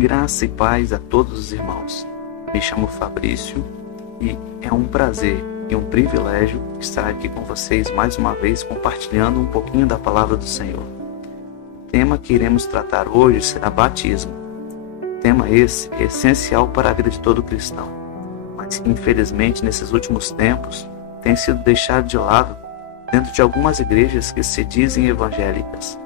Graça e paz a todos os irmãos. Me chamo Fabrício e é um prazer e um privilégio estar aqui com vocês mais uma vez compartilhando um pouquinho da palavra do Senhor. O tema que iremos tratar hoje será batismo. Tema esse é essencial para a vida de todo cristão, mas que infelizmente nesses últimos tempos tem sido deixado de lado dentro de algumas igrejas que se dizem evangélicas.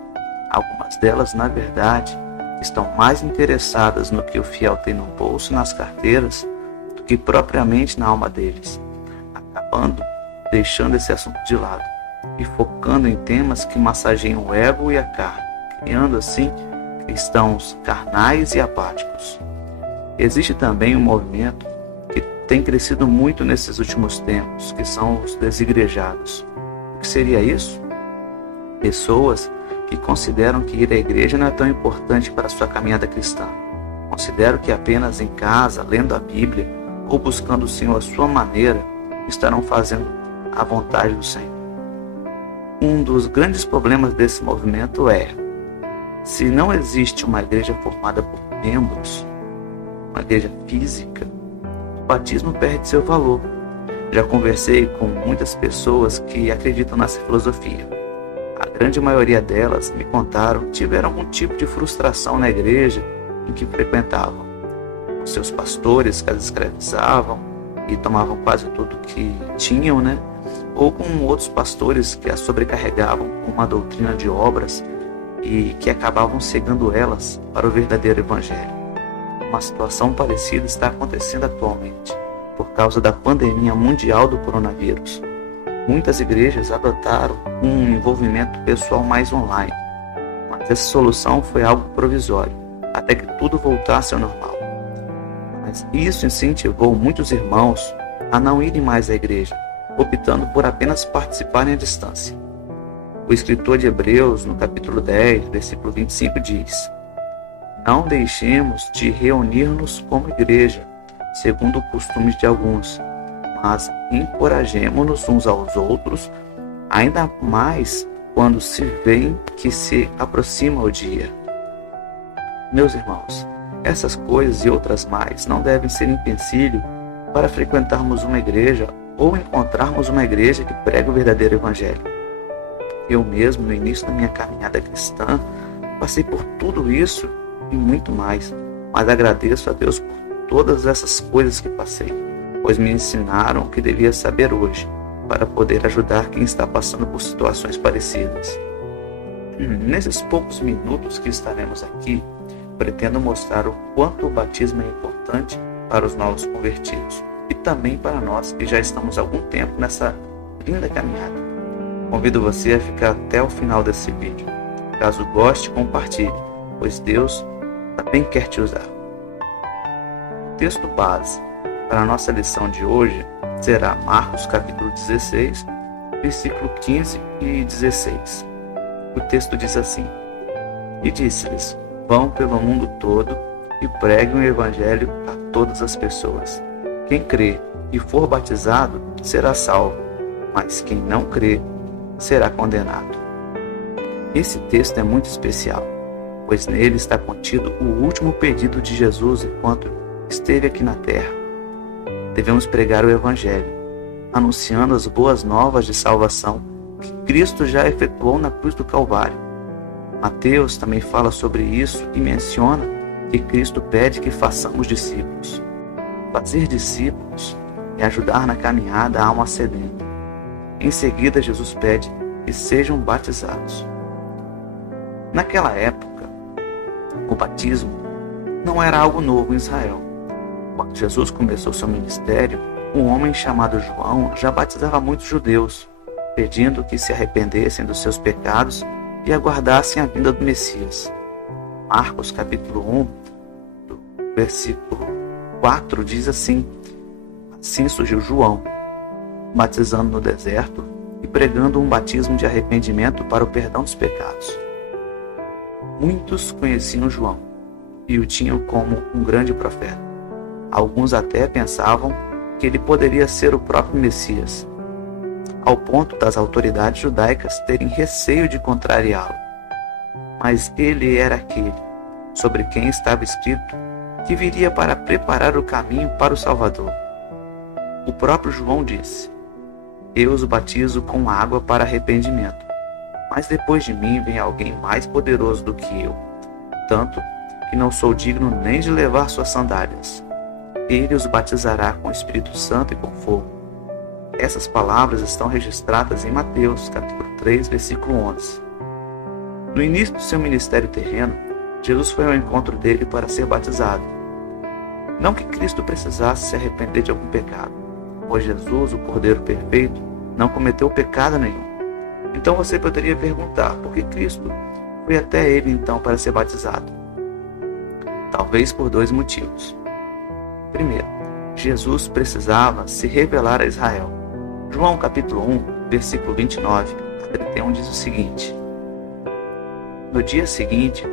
Algumas delas, na verdade, estão mais interessadas no que o fiel tem no bolso e nas carteiras do que propriamente na alma deles, acabando deixando esse assunto de lado e focando em temas que massageiam o ego e a carne, criando assim cristãos carnais e apáticos. Existe também um movimento que tem crescido muito nesses últimos tempos, que são os desigrejados. O que seria isso? Pessoas que consideram que ir à igreja não é tão importante para a sua caminhada cristã. Consideram que apenas em casa, lendo a Bíblia ou buscando o Senhor à sua maneira, estarão fazendo a vontade do Senhor. Um dos grandes problemas desse movimento é: se não existe uma igreja formada por membros, uma igreja física, o batismo perde seu valor. Já conversei com muitas pessoas que acreditam nessa filosofia. A grande maioria delas me contaram que tiveram algum tipo de frustração na igreja em que frequentavam. Os seus pastores que as escravizavam e tomavam quase tudo que tinham, Ou com outros pastores que as sobrecarregavam com uma doutrina de obras e que acabavam cegando elas para o verdadeiro evangelho. Uma situação parecida está acontecendo atualmente, por causa da pandemia mundial do coronavírus. Muitas igrejas adotaram um envolvimento pessoal mais online, mas essa solução foi algo provisório, até que tudo voltasse ao normal. Mas isso incentivou muitos irmãos a não irem mais à igreja, optando por apenas participarem à distância. O escritor de Hebreus, no capítulo 10, versículo 25, diz: "Não deixemos de reunir-nos como igreja, segundo o costume de alguns, mas encorajemo-nos uns aos outros, ainda mais quando se vê que se aproxima o dia." Meus irmãos, essas coisas e outras mais não devem ser empecilho para frequentarmos uma igreja ou encontrarmos uma igreja que prega o verdadeiro evangelho. Eu mesmo, no início da minha caminhada cristã, passei por tudo isso e muito mais, mas agradeço a Deus por todas essas coisas que passei, pois me ensinaram o que devia saber hoje, para poder ajudar quem está passando por situações parecidas. Nesses poucos minutos que estaremos aqui, pretendo mostrar o quanto o batismo é importante para os novos convertidos e também para nós que já estamos há algum tempo nessa linda caminhada. Convido você a ficar até o final desse vídeo. Caso goste, compartilhe, pois Deus também quer te usar. O texto base para a nossa lição de hoje será Marcos capítulo 16, versículo 15 e 16. O texto diz assim: "E disse-lhes: Vão pelo mundo todo e preguem o evangelho a todas as pessoas. Quem crê e for batizado será salvo, mas quem não crê será condenado." Esse texto é muito especial, pois nele está contido o último pedido de Jesus enquanto esteve aqui na terra. Devemos pregar o evangelho, anunciando as boas novas de salvação que Cristo já efetuou na cruz do Calvário. Mateus também fala sobre isso e menciona que Cristo pede que façamos discípulos. Fazer discípulos é ajudar na caminhada a alma sedenta. Em seguida, Jesus pede que sejam batizados. Naquela época, o batismo não era algo novo em Israel. Quando Jesus começou seu ministério, um homem chamado João já batizava muitos judeus, pedindo que se arrependessem dos seus pecados e aguardassem a vinda do Messias. Marcos capítulo 1, do versículo 4 diz assim: "Assim surgiu João, batizando no deserto e pregando um batismo de arrependimento para o perdão dos pecados." Muitos conheciam João e o tinham como um grande profeta. Alguns até pensavam que ele poderia ser o próprio Messias, ao ponto das autoridades judaicas terem receio de contrariá-lo. Mas ele era aquele sobre quem estava escrito que viria para preparar o caminho para o Salvador. O próprio João disse: Eu os batizo com água para arrependimento, mas depois de mim vem alguém mais poderoso do que eu, tanto que não sou digno nem de levar suas sandálias. Ele os batizará com o Espírito Santo e com fogo. Essas palavras estão registradas em Mateus, capítulo 3, versículo 11. No início do seu ministério terreno, Jesus foi ao encontro dele para ser batizado. Não que Cristo precisasse se arrepender de algum pecado, pois Jesus, o Cordeiro perfeito, não cometeu pecado nenhum. Então você poderia perguntar, por que Cristo foi até ele então para ser batizado? Talvez por dois motivos. Primeiro, Jesus precisava se revelar a Israel. João capítulo 1, versículo 29 a 31 diz o seguinte: No dia seguinte,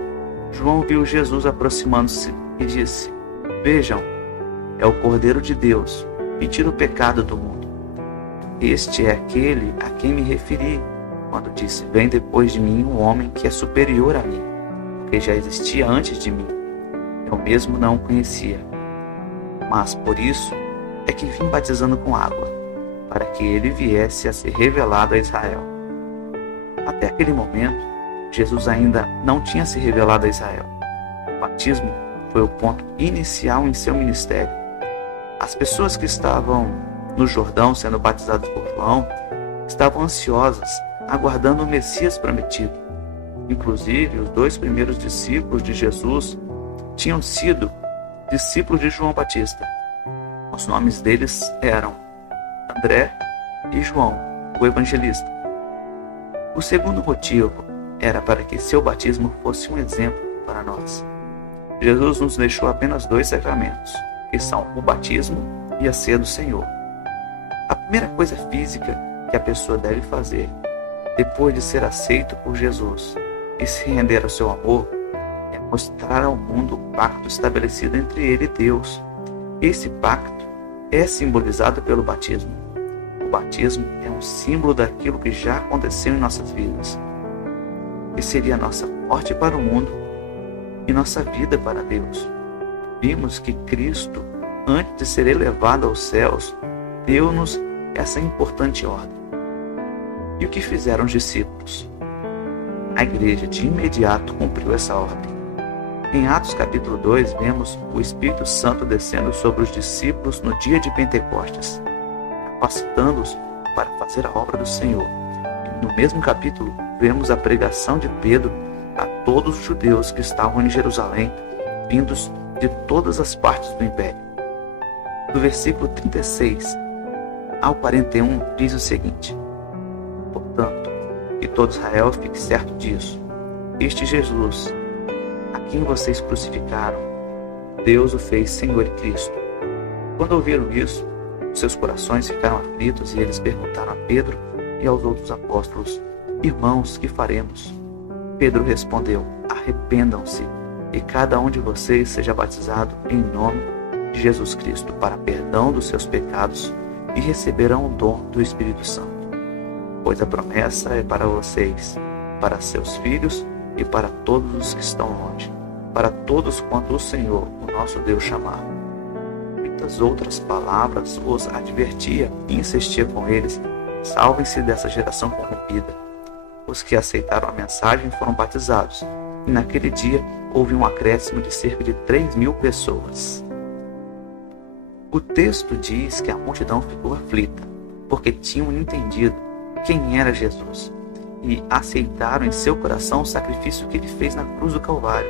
João viu Jesus aproximando-se e disse: Vejam, é o Cordeiro de Deus, que tira o pecado do mundo. Este é aquele a quem me referi, quando disse: Vem depois de mim um homem que é superior a mim, porque já existia antes de mim. Eu mesmo não o conhecia. Mas por isso é que vim batizando com água, para que ele viesse a ser revelado a Israel. Até aquele momento, Jesus ainda não tinha se revelado a Israel. O batismo foi o ponto inicial em seu ministério. As pessoas que estavam no Jordão sendo batizadas por João estavam ansiosas, aguardando o Messias prometido. Inclusive, os dois primeiros discípulos de Jesus tinham sido discípulos de João Batista. Os nomes deles eram André e João, o evangelista. O segundo motivo era para que seu batismo fosse um exemplo para nós. Jesus nos deixou apenas dois sacramentos, que são o batismo e a ceia do Senhor. A primeira coisa física que a pessoa deve fazer, depois de ser aceito por Jesus e se render ao seu amor, é mostrar ao mundo o pacto estabelecido entre ele e Deus. Esse pacto é simbolizado pelo batismo. O batismo é um símbolo daquilo que já aconteceu em nossas vidas, que seria a nossa morte para o mundo e nossa vida para Deus. Vimos que Cristo, antes de ser elevado aos céus, deu-nos essa importante ordem. E o que fizeram os discípulos? A igreja de imediato cumpriu essa ordem. Em Atos capítulo 2, vemos o Espírito Santo descendo sobre os discípulos no dia de Pentecostes, capacitando-os para fazer a obra do Senhor. E no mesmo capítulo, vemos a pregação de Pedro a todos os judeus que estavam em Jerusalém, vindos de todas as partes do império. Do versículo 36 ao 41 diz o seguinte: Portanto, que todo Israel fique certo disso. Este Jesus, a quem vocês crucificaram, Deus o fez Senhor e Cristo. Quando ouviram isso, seus corações ficaram aflitos e eles perguntaram a Pedro e aos outros apóstolos: Irmãos, que faremos? Pedro respondeu: Arrependam-se e cada um de vocês seja batizado em nome de Jesus Cristo para perdão dos seus pecados e receberão o dom do Espírito Santo. Pois a promessa é para vocês, para seus filhos e para todos os que estão longe, para todos quanto o Senhor, o nosso Deus, chamar. Muitas outras palavras os advertia e insistia com eles: salvem-se dessa geração corrompida. Os que aceitaram a mensagem foram batizados, e naquele dia houve um acréscimo de cerca de 3.000 pessoas. O texto diz que a multidão ficou aflita, porque tinham entendido quem era Jesus e aceitaram em seu coração o sacrifício que ele fez na cruz do Calvário.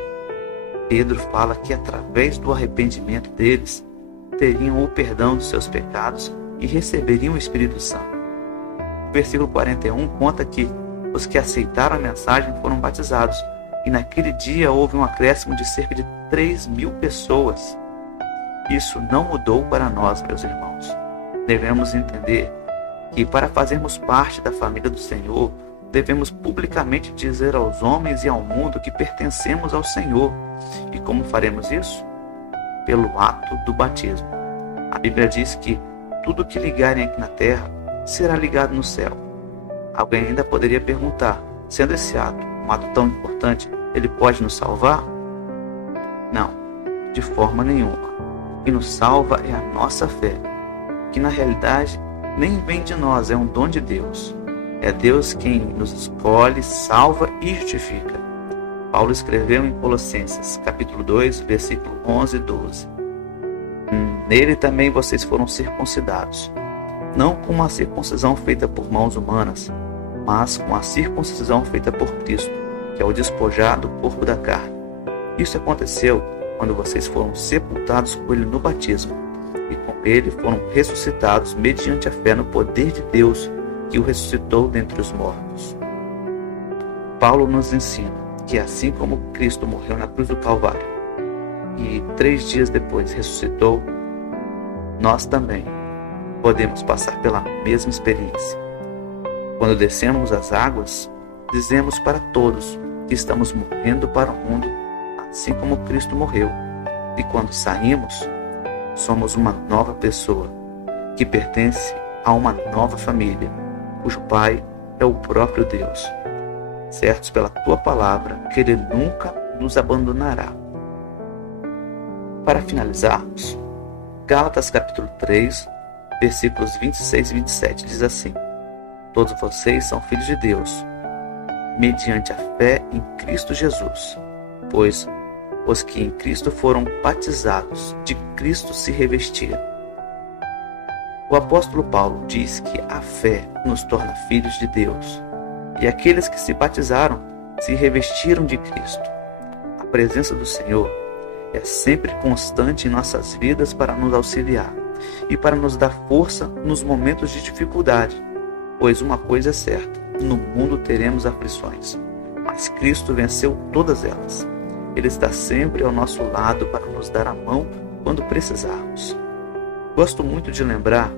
Pedro fala que através do arrependimento deles, teriam o perdão dos seus pecados e receberiam o Espírito Santo. O versículo 41 conta que os que aceitaram a mensagem foram batizados, e naquele dia houve um acréscimo de cerca de 3.000 pessoas. Isso não mudou para nós, meus irmãos. Devemos entender que para fazermos parte da família do Senhor, devemos publicamente dizer aos homens e ao mundo que pertencemos ao Senhor. E como faremos isso? Pelo ato do batismo. A Bíblia diz que tudo que ligarem aqui na terra será ligado no céu. Alguém ainda poderia perguntar: sendo esse ato um ato tão importante, ele pode nos salvar? Não, de forma nenhuma. O que nos salva é a nossa fé, que na realidade nem vem de nós, é um dom de Deus. É Deus quem nos escolhe, salva e justifica. Paulo escreveu em Colossenses, capítulo 2, versículo 11 e 12. Nele também vocês foram circuncidados, não com uma circuncisão feita por mãos humanas, mas com a circuncisão feita por Cristo, que é o despojar do corpo da carne. Isso aconteceu quando vocês foram sepultados com ele no batismo, e com ele foram ressuscitados mediante a fé no poder de Deus, que o ressuscitou dentre os mortos. Paulo nos ensina que assim como Cristo morreu na cruz do Calvário e 3 dias depois ressuscitou, nós também podemos passar pela mesma experiência. Quando descemos as águas, dizemos para todos que estamos morrendo para o mundo, assim como Cristo morreu. E quando saímos, somos uma nova pessoa, que pertence a uma nova família, cujo Pai é o próprio Deus. Certos pela Tua palavra, que Ele nunca nos abandonará. Para finalizarmos, Gálatas capítulo 3, versículos 26 e 27 diz assim: Todos vocês são filhos de Deus, mediante a fé em Cristo Jesus, pois os que em Cristo foram batizados, de Cristo se revestiram. O apóstolo Paulo diz que a fé nos torna filhos de Deus, e aqueles que se batizaram se revestiram de Cristo. A presença do Senhor é sempre constante em nossas vidas para nos auxiliar e para nos dar força nos momentos de dificuldade, pois uma coisa é certa: no mundo teremos aflições, mas Cristo venceu todas elas. Ele está sempre ao nosso lado para nos dar a mão quando precisarmos. Gosto muito de lembrar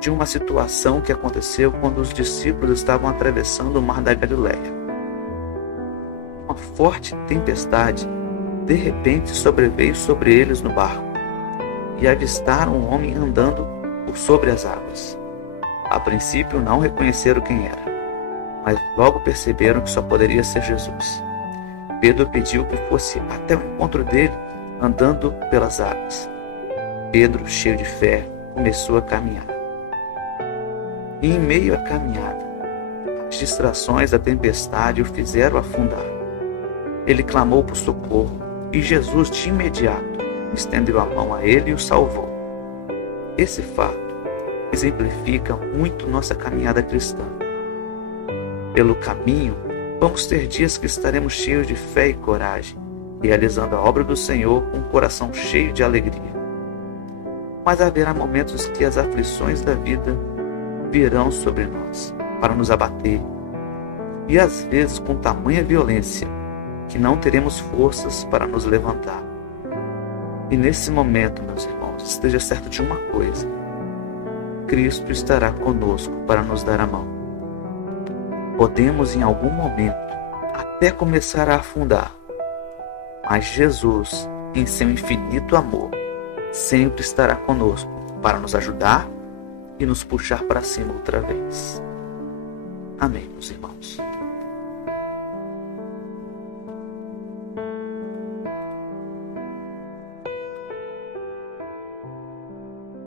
de uma situação que aconteceu quando os discípulos estavam atravessando o mar da Galileia. Uma forte tempestade de repente sobreveio sobre eles no barco, e avistaram um homem andando por sobre as águas. A princípio não reconheceram quem era, mas logo perceberam que só poderia ser Jesus. Pedro pediu que fosse até o encontro dele, andando pelas águas. Pedro, cheio de fé, começou a caminhar. E em meio à caminhada, as distrações da tempestade o fizeram afundar. Ele clamou por socorro, e Jesus, de imediato, estendeu a mão a ele e o salvou. Esse fato exemplifica muito nossa caminhada cristã. Pelo caminho, vamos ter dias que estaremos cheios de fé e coragem, realizando a obra do Senhor com um coração cheio de alegria. Mas haverá momentos que as aflições da vida virão sobre nós para nos abater, e às vezes com tamanha violência que não teremos forças para nos levantar. E nesse momento, meus irmãos, esteja certo de uma coisa: Cristo estará conosco para nos dar a mão. Podemos em algum momento até começar a afundar, mas Jesus, em seu infinito amor, sempre estará conosco para nos ajudar e nos puxar para cima outra vez. Amém, meus irmãos.